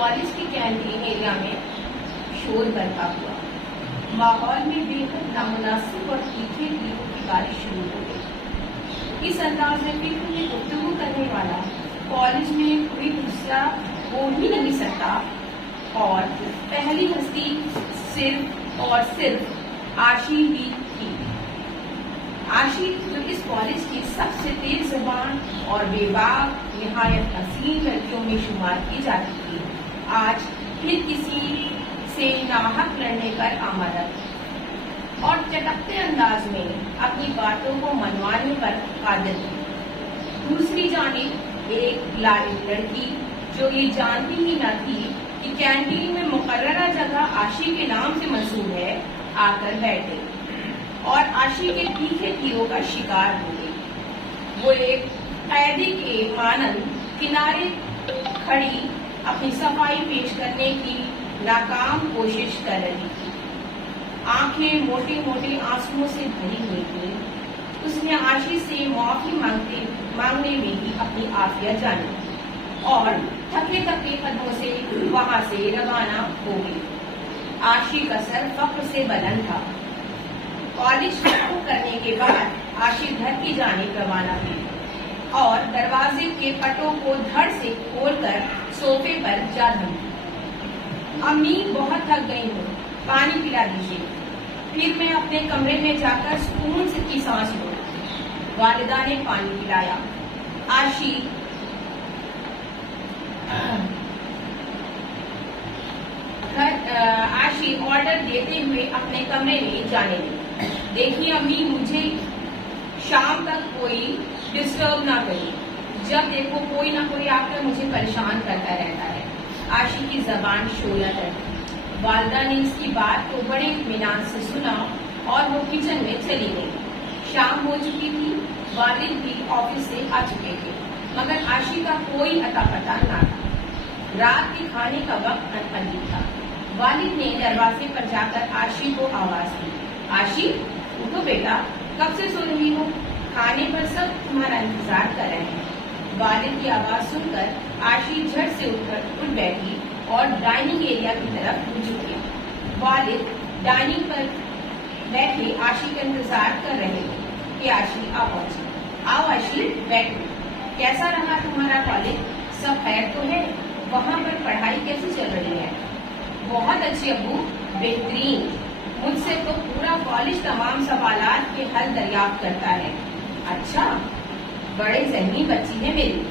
College کی canteen area میں شور برپا ہوا. ماحول میں بے حد نامناسب اور تیکھے تیروں کی بارش شروع ہو گئی. اس انداز میں فکر میں گفتگو کرنے والا کالج میں کوئی دوسرا ہو ہی نہیں سکتا اور پہلی ہستی صرف اور صرف عاشی ہی تھی. عاشی جو اس کالج کی سب سے تیز زبان اور بے باک نہایت حسین لڑکیوں میں شمار کی جاتی تھی، آج پھر کسی سے ناحق لڑنے پر آمادہ اور چٹکتے انداز میں اپنی باتوں کو منوانے پر قادر تھی. دوسری جانب ایک لائق لڑکی جو یہ جانتی ہی نہ تھی کہ کینٹین میں مقررہ جگہ عاشی کے نام سے منسوب ہے، آ کر بیٹھے اور عاشی کے تیکھے تیروں کا شکار ہو گئی. وہ ایک قیدی کے مانند کنارے کھڑی اپنی صفائی پیش کرنے کی ناکام کوشش کر رہی تھی. آنکھیں موٹے موٹے آنسوؤں سے بھری ہوئی تھیں. اس نے عاشی سے معافی مانگنے میں ہی اپنی عافیت جانی اور تھکے تھکے قدموں سے وہاں سے روانہ ہو گئی. عاشی کا سر فخر سے بلند تھا. کالج ختم کرنے کے بعد عاشی گھر کی جانب روانہ ہوئی اور دروازے کے پٹوں کو دھڑ سے کھول کر صوفے پر جا دھمکی. امی بہت تھک گئی ہوں، پانی پلا دیجیے، پھر میں اپنے کمرے میں جا کر سکون سے کی سانس لوں. والدہ نے پانی پلایا. عاشی آرڈر دیتے ہوئے اپنے کمرے میں جانے لگی. دیکھیے امی، مجھے شام تک کوئی ڈسٹرب نہ کرے، جب دیکھو کوئی نہ کوئی آ کر مجھے پریشان کرتا رہتا ہے. عاشی کی زبان شعلہ تر. والدہ نے اس کی بات کو بڑے اطمینان سے سنا اور وہ کچن میں چلی گئی. شام ہو چکی تھی. والد بھی آفس سے آ چکے تھے مگر عاشی کا کوئی اتا پتا نہ تھا. رات کے کھانے کا وقت قریب تھا. والد نے دروازے پر جا کر عاشی کو آواز دی. عاشی اٹھو بیٹا، کب سے سو رہی ہو؟ کھانے پر سب تمہارا انتظار کر رہے ہیں. والد کی آواز سن کر عاشی جھٹ سے اٹھ بیٹھی اور ڈائننگ ایریا کی طرف رجوع کیا. والد ڈائننگ پر بیٹھے عاشی کا انتظار کر رہے تھے کہ عاشی آ پہنچی. آؤ عاشی بیٹھو. کیسا رہا تمہارا کالج؟ سب خیر تو ہے؟ وہاں پر پڑھائی کیسی چل رہی ہے؟ بہت اچھی ابو، بہترین. مجھ سے تو پورا کالج تمام سوالات کے حل دریافت کرتا ہے. اچھا، بڑے ذہنی بچی ہے میری.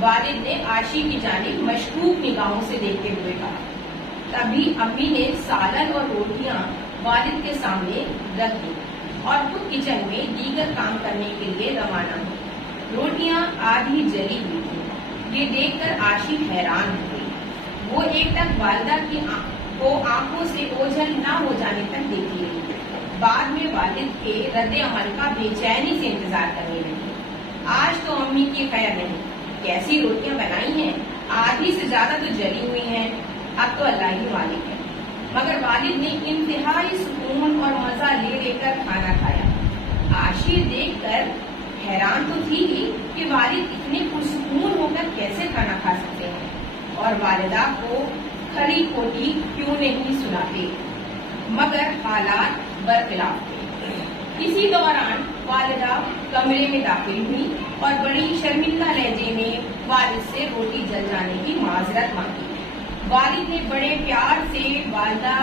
والد نے عاشی کی جانب مشکوک نگاہوں سے دیکھتے ہوئے کہا. تبھی امی نے سالن اور روٹیاں والد کے سامنے رکھ دی اور خود کچن میں دیگر کام کرنے کے لیے روانہ ہوئی. روٹیاں آدھی جلی ہوئی تھیں. یہ دیکھ کر عاشی حیران ہو گئی. وہ ایک تک والدہ کو آنکھوں سے اوجھل نہ ہو جانے تک دیکھتی رہی. بعد میں والد کے رد عمل کا بے چینی سے انتظار کرنے لگی. آج تو امی کی خیر نہیں، کیسی روٹیاں بنائی ہیں، آدھی سے زیادہ تو جلی ہوئی ہیں. اب تو اللہ ہی مالک ہے. مگر والد نے انتہائی سکون اور مزہ لے کر کھانا کھایا. عاشی دیکھ کر حیران تو تھی ہی کہ والد اتنے پرسکون ہو کر کیسے کھانا کھا سکتے ہیں اور والدہ کو کھری کھوٹی کیوں نہیں سناتے. مگر حالات برخلاف تھے. اسی دوران والدہ کمرے میں داخل ہوئی اور بڑی شرمندہ لہجے میں والد سے روٹی جل جانے کی معذرت مانگی. والد نے بڑے پیار سے والدہ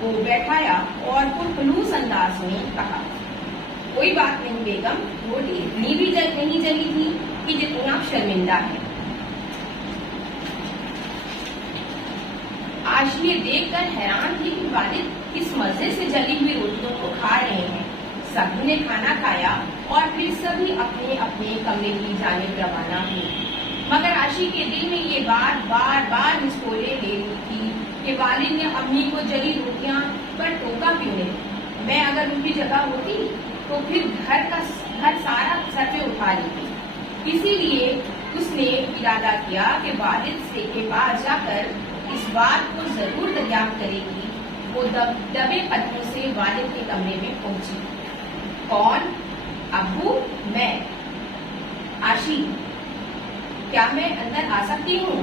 کو بیٹھایا اور پرخلوص انداز میں کہا. کوئی بات نہیں بیگم، روٹی اتنی بھی نہیں جلی تھی کہ جتنا شرمندہ ہے. عاشی یہ دیکھ کر حیران تھی کہ والد کس مزے سے جلی ہوئی روٹیوں کو کھا رہے ہیں. سبھی نے کھانا کھایا اور پھر سبھی اپنے اپنے کمرے کی جانب روانہ ہوئے. مگر عاشی کے دل میں یہ بات بار بار مسکولے لے رہی تھی کہ والد نے امی کو جلی روٹیاں پر ٹوکا کیوں نہیں. میں اگر ان کی جگہ ہوتی تو پھر گھر سارا سر پہ اٹھا لیتی. اسی لیے اس نے ارادہ کیا کہ والد سے کے پاس جا کر اس بات کو ضرور دریافت کرے گی. وہ دبے قدموں سے والد کے کمرے میں پہنچی. کون؟ ابو، میں. عاشی، کیا میں اندر آ سکتی ہوں؟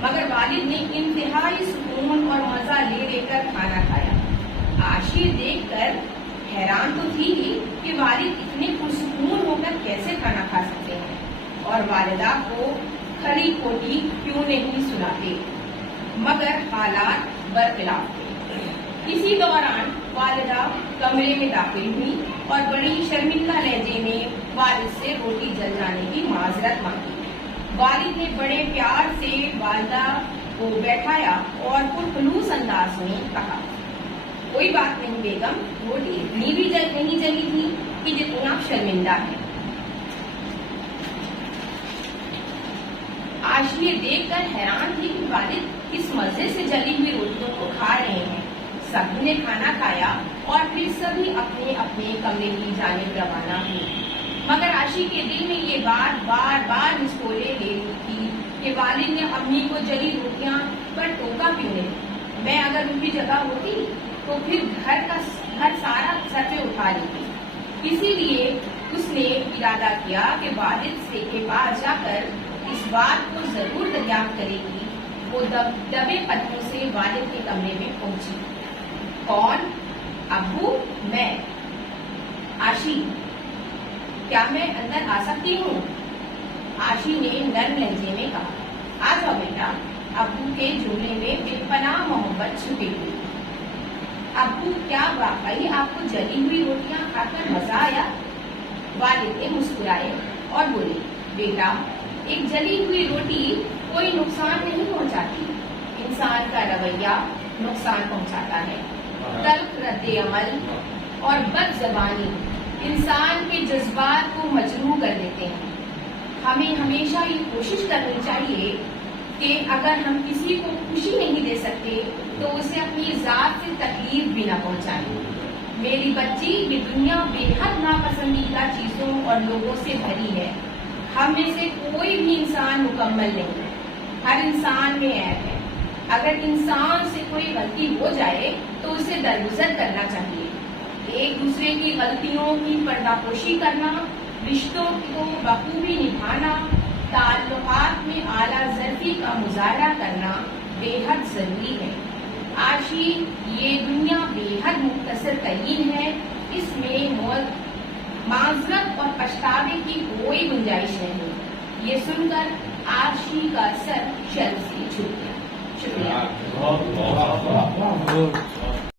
مگر والد نے انتہائی سکون اور مزہ لے کر کھانا کھایا۔ عاشی دیکھ کر حیران تو تھی کہ والد اتنے پرسکون ہو کر کیسے کھانا کھا سکتے ہیں اور والدہ کو کھری کھوٹی کیوں نہیں سناتے، مگر حالات برخلاف تھے۔ اسی دوران والدہ کمرے میں داخل ہوئی اور بڑی شرمندہ لہجے میں والد سے روٹی جل جانے کی معذرت مانگی۔ والد نے بڑے پیار سے والدہ کو بیٹھایا اور پرخلوص انداز میں کہا، کوئی بات نہیں بیگم، روٹی اتنی بھی نہیں جلی تھی کہ جتنا آپ شرمندہ ہے۔ عاشی دیکھ کر حیران تھی کہ والد کس مزے سے جلی ہوئی روٹیوں کو کھا رہے ہیں۔ سب نے کھانا کھایا اور پھر سبھی اپنے اپنے کمرے کی جانب روانہ ہوئے، مگر عاشی کے دل میں یہ بات بار بار مسکولے لے رہی تھی کہ والد نے امی کو جلی روٹیاں پر ٹوکا کیوں نہیں؟ میں اگر ان کی جگہ ہوتی تو پھر گھر سارا سر پہ اٹھا لیتی۔ اسی لیے اس نے ارادہ کیا کہ والد سے کے پاس جا کر اس بات کو ضرور دریافت کرے گی۔ وہ دبے قدموں سے والد کے کمرے میں پہنچی۔ کون؟ ابو، میں۔ عاشی، کیا میں اندر آ سکتی ہوں؟ عاشی نے نرم لہجے میں کہا، آ جاؤ بیٹا۔ ابو کے جملے میں بے پناہ محبت چھپی ہوئی۔ ابو، کیا واقعی آپ کو جلی ہوئی روٹیاں کھا کر مزہ آیا؟ والد نے مسکرائے اور بولے، بیٹا، ایک جلی ہوئی روٹی کوئی نقصان نہیں پہنچاتی، انسان کا رویہ نقصان پہنچاتا ہے۔ تلخ رد عمل اور بد زبانی انسان کے جذبات کو مجروح کر دیتے ہیں۔ ہمیں ہمیشہ یہ کوشش کرنی چاہیے کہ اگر ہم کسی کو خوشی نہیں دے سکتے تو اسے اپنی ذات سے تکلیف بھی نہ پہنچائیں۔ میری بچی، یہ دنیا بے حد ناپسندیدہ چیزوں اور لوگوں سے بھری ہے۔ ہم میں سے کوئی بھی انسان مکمل نہیں ہے، ہر انسان میں عیب ہے۔ اگر انسان سے کوئی غلطی ہو جائے تو اسے درگزر کرنا چاہیے۔ ایک دوسرے کی غلطیوں کی پردہ پوشی کرنا، رشتوں کو بخوبی نبھانا، تعلقات میں اعلیٰ ظرفی کا مظاہرہ کرنا بے حد ضروری ہے۔ عاشی، یہ دنیا بے حد مختصر ترین ہے، اس میں معذرت اور پچھتاوے کی کوئی گنجائش نہیں۔ یہ سن کر عاشی کا سر شرم سے جھک گیا۔ شکریہ۔